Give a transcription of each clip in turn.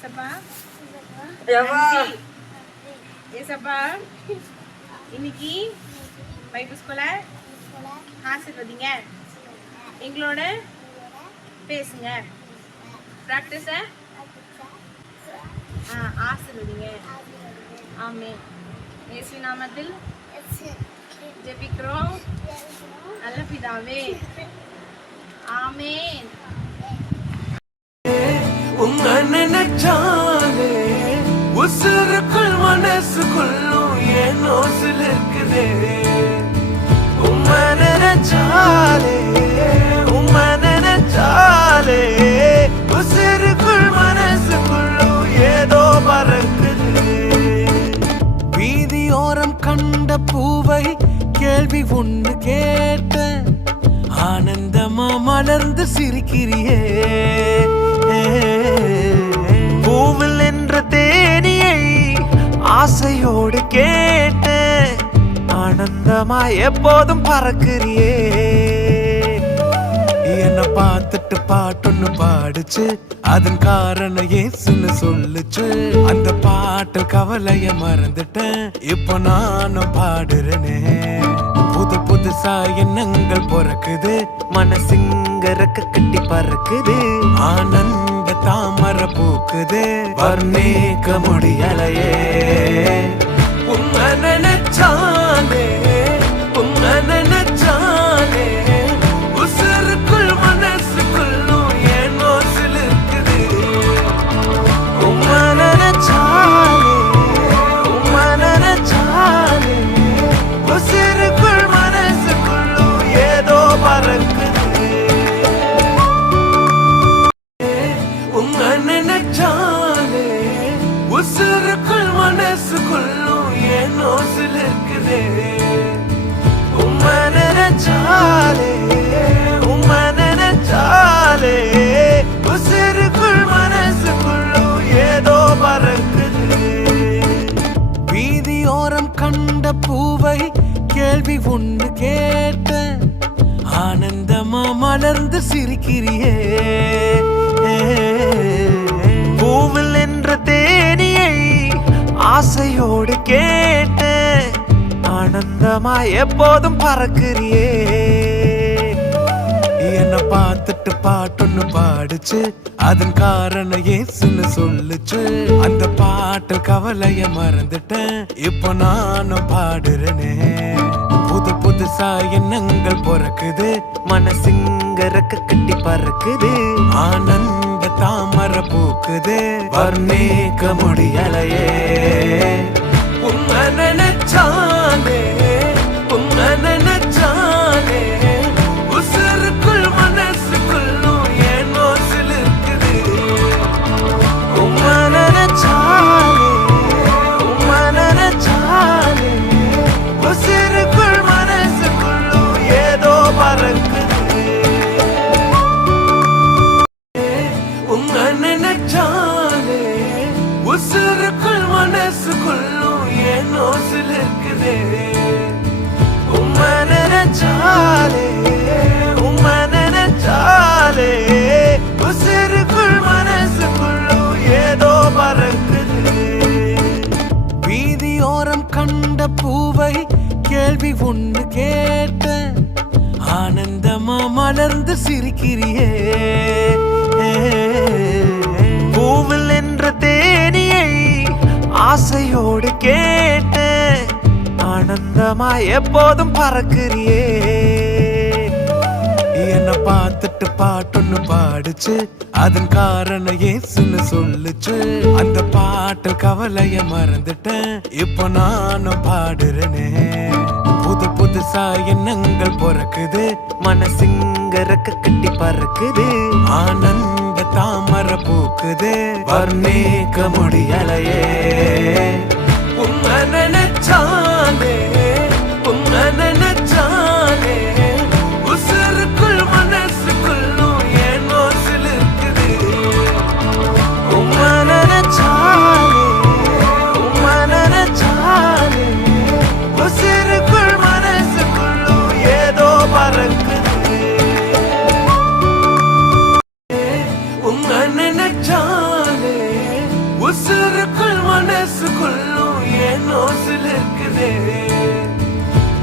ஏசப்பா எவ்வா ஏசப்பா இன்னைக்கு பைபிள் ஸ்கூலை ஆசீர்வதிங்க, எங்களோட பேசுங்க, ப்ராக்டிஸை ஆசீர்வதிங்க. ஆமென். இயேசு நாமத்தில் ஜெபிக்கிறோம் நல்ல பிதாவே. ஆமென். உன்னை நினைச்சாலே உசுருக்குள் மனசுக்குள்ளும் என் நோசில் இருக்குதே. உம்மை நினைச்சாலே உம்மை நினைச்சாலே உசுருக்குள் மனசுக்குள்ளும் ஏதோ பறக்குது. வீதியோரம் கண்ட பூவை கேள்வி ஒன்று கேட்டேன், ஆனந்தமா மலர்ந்து சிரிக்கிறியே. பூவில் என்ற தேனியை ஆசையோடு கேட்டு ஆனந்தமா எப்போதும் பறக்கிறியே. என்ன பார்த்துட்டு பாட்டொன்னு பாடுச்சு, அதன் காரணம் ஏசுன்னு சொல்லுச்சு. அந்த பாட்டில் கவலைய மறந்துட்டேன், இப்போ நானும் பாடுறேனே. புது புதுசா எண்ணங்கள் பிறக்குது, மனசிங்க ரெக்க கட்டி பறக்குது. ஆனந்த தாமரை பூக்குது, வர்ணிக்க முடியலையே. உம்மை நினைச்சாலே உம்மை நினைச்சாலே உசுருக்குள் மனசுக்குள்ளும் என் நோசில் இருக்குது. உம்மை நினைச்சாலே உம்மை நினைச்சாலே உசுருக்குள் மனசுக்குள்ளும் ஏதோ பறக்குது. உம்மை நினைச்சாலே உசுருக்குள் மனசுக்குள்ளும் என் நோசில் இருக்குதே. உம்மை நினைச்சாலே உம்மை நினைச்சாலே உசுருக்குள் மனசுக்குள்ளும் ஏதோ பறக்குது. வீதியோரம் கண்ட பூவை கேள்வி ஒன்று கேட்டேன், ஆனந்தமா மலர்ந்து சிரிக்கிறியே. பூவில் என்ற தேனியை ஆசையோடு கேட்டு ஆனந்தமா எப்போதும் பறக்கிறியே. என்ன பார்த்துட்டு பாட்டொன்னு பாடுச்சு, அதன் காரணம் ஏசுன்னு சொல்லுச்சு. அந்த பாட்டில் கவலைய மறந்துட்டேன், இப்போ நானும் பாடுறேனே. புது புதுசா எண்ணங்கள் பிறக்குது, மனசிங்க ரெக்க கட்டி பறக்குது. ஆனந்த தாமரை பூக்குது, வர்ணிக்க முடியலையே. உம்மை நினைச்சாலே உம்மை நினைச்சாலே உசுருக்குள் மனசுக்குள்ளும் என் நோசில் இருக்குது. உம்மை நினைச்சாலே உம்மை நினைச்சாலே உசுருக்குள் மனசுக்குள்ளும் ஏதோ பறக்குது. உம்மை நினைச்சாலே உசுருக்குள் மனசுக்குள்ளும் என் நோசில் இருக்குதே. உம்மை நினைச்சாலே உம்மை நினைச்சாலே உசுருக்குள் மனசுக்குள்ளும் ஏதோ பறக்குது. வீதியோரம் கண்ட பூவை கேள்வி ஒன்று கேட்டேன், ஆனந்தமா மலர்ந்து சிரிக்கிறியே. பூவில் என்ற தேனியை ஆசையோடு கேட்டு ஆனந்தமா எப்போதும் பறக்கிறியே. என்ன பார்த்துட்டு பாட்டொன்னு பாடுச்சு, அதன் காரணம் ஏசுன்னு சொல்லுச்சு. அந்த பாட்டில் கவலைய மறந்துட்டேன், இப்போ நானும் பாடுறேனே. புது புதுசா எண்ணங்கள் பிறக்குது, மனசிங்க ரெக்க கட்டி பறக்குது. ஆனந்த தாமரை பூக்குது, வர்ணிக்க முடியலையே. உம்மை நினைச்சாலே உம்மை நினைச்சாலே உசுருக்குள் மனசுக்குள்ளும் என் நோசில் இருக்குது. உம்மை நினைச்சாலே உம்மை நினைச்சாலே உசுருக்குள் மனசுக்குள்ளும் ஏதோ பறக்குது. உம்மை நினைச்சாலே உசுருக்குள் மனசுக்குள்ளும் ஏனோ சிலிர்க்குதே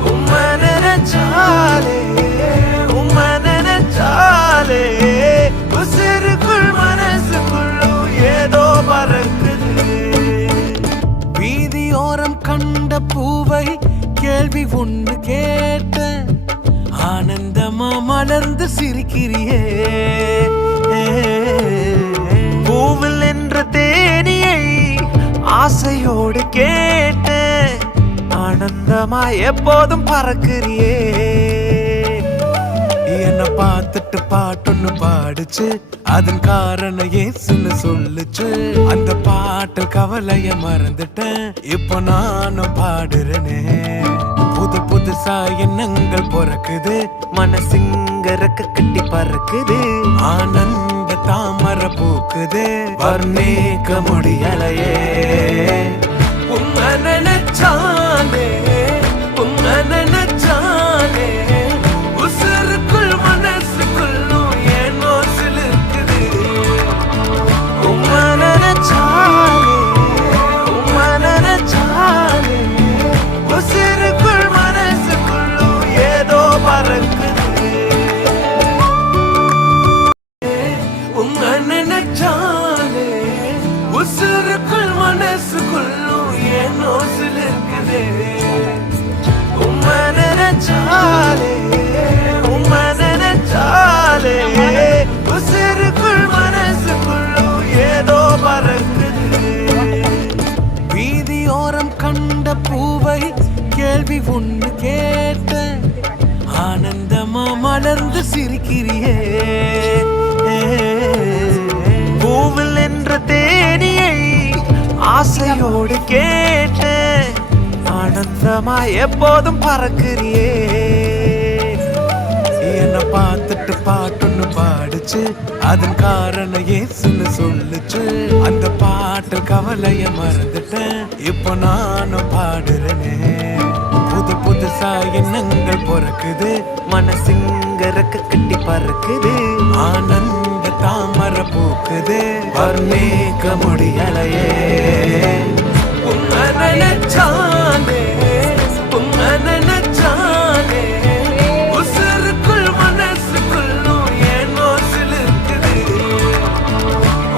உம்மை நினைச்சாலே உம்மை நினைச்சாலே உசுருக்குள் மனசுக்குள்ளும் ஏதோ பறக்குது வீதியோரம் கண்ட பூவை கேள்வி ஒண்ணு கேட்ட ஆனந்தமா மலர்ந்து சிரிக்கிறியே பூவில் என்ற தேனியை ஆசையோடு கேட்ட ஆனந்தமா எப்போதும் பறக்கிறியே என்ன பார்த்துட்டு பாட்டொன்னு பாடுச்சு அதன் காரணம் ஏசுன்னு சொல்லுச்சு அந்த பாட்டு கவலைய மறந்துட்டேன் இப்போ நானும் பாடுறேனே புது புதுசா எண்ணங்கள் பிறக்குது மனசுங்க ரெக்க கட்டி பறக்குது ஆனந்த தாமரை பூக்குது வர்ணிக்க முடியலையே உம்மை நினைச்சாலே உம்மை நினைச்சாலே உசுருக்குள் மனசுக்குள்ளும் ஏனோ சிலிர்க்குது உம்மை நினைச்சாலே உம்மை நினைச்சாலே உசுருக்குள் மனசுக்குள்ளும் ஏதோ பறக்குது உம்மை நினைச்சாலே உசுருக்குள் மனசுக்குள்ளும் ஏனோ சிலிர்க்குது உம்மை நினைச்சாலே உம்மை நினைச்சாலே உசுருக்குள் மனசுக்குள்ளும் ஏதோ பறக்குது வீதியோரம் கண்ட பூவை கேள்வி ஒண்ணு கேட்ட ஆனந்தமா மலர்ந்து சிரிக்கிறியே பூவில் என்ற தேனியை ஆசையோடு கேட்ட ஆனந்தமா எப்போதும் பறக்கிறியே என்ன பார்த்துட்டு பாட்டொன்னு பாடுச்சு அதன் காரணம் ஏசுன்னு சொல்லுச்சு அந்த பாட்டு கவலைய மறந்துட்டேன் இப்போ நானும் பாடுறேனே புது புதுசா எண்ணங்கள் பிறக்குது மனசுங்க ரெக்க கட்டி பறக்குது ஆனந்த தாமரை பூக்குது வர்ணிக்க முடியலையே உம்மை நினைச்சாலே உம்மை நினைச்சாலே உசுருக்குள் மனசுக்குள்ளும் ஏனோ சிலிர்க்குது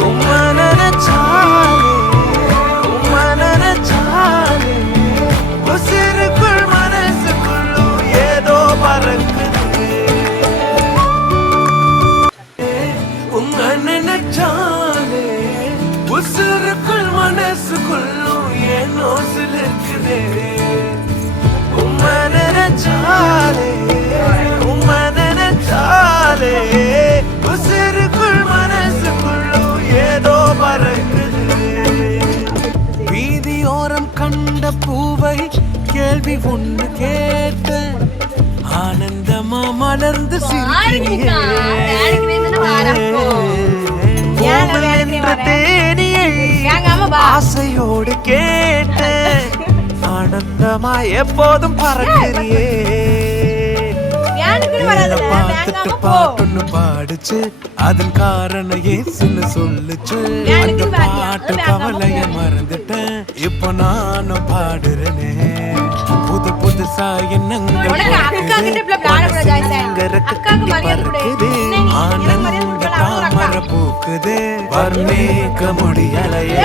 உம்மை நினைச்சாலே உம்மை நினைச்சாலே உசுருக்குள் மனசுக்குள்ளும் ஏதோ பறக்குது உம்மை நினைச்சாலே உசுருக்குள் மனசுக்குள்ளும் ஏனோ சிலிர்க்குதே உம்மை நினைச்சாலே உம்மை நினைச்சாலே உசுருக்குள் மனசுக்குள்ளும் ஏதோ பறக்குது வீதியோரம் கண்ட பூவை கேள்வி ஒண்ணு கேட்ட ஆனந்தமா மலர்ந்து சிரிக்கிறியே தேனியை ஆசையோடு கேட்ட ஆனந்தமா எப்போதும் பறக்கிறியே பார்த்துட்டு பாட்டொன்னு பாடுச்சு அதன் காரணம் ஏசுன்னு சொல்லுச்சு அந்த பாட்டு கவலைய மறந்துட்டேன் இப்போ நானும் பாடுறேனே புது புதுசா எண்ணங்கள் பறக்குது ஆனந்த தாமரை பூக்குது வர்ணிக்க முடியலையே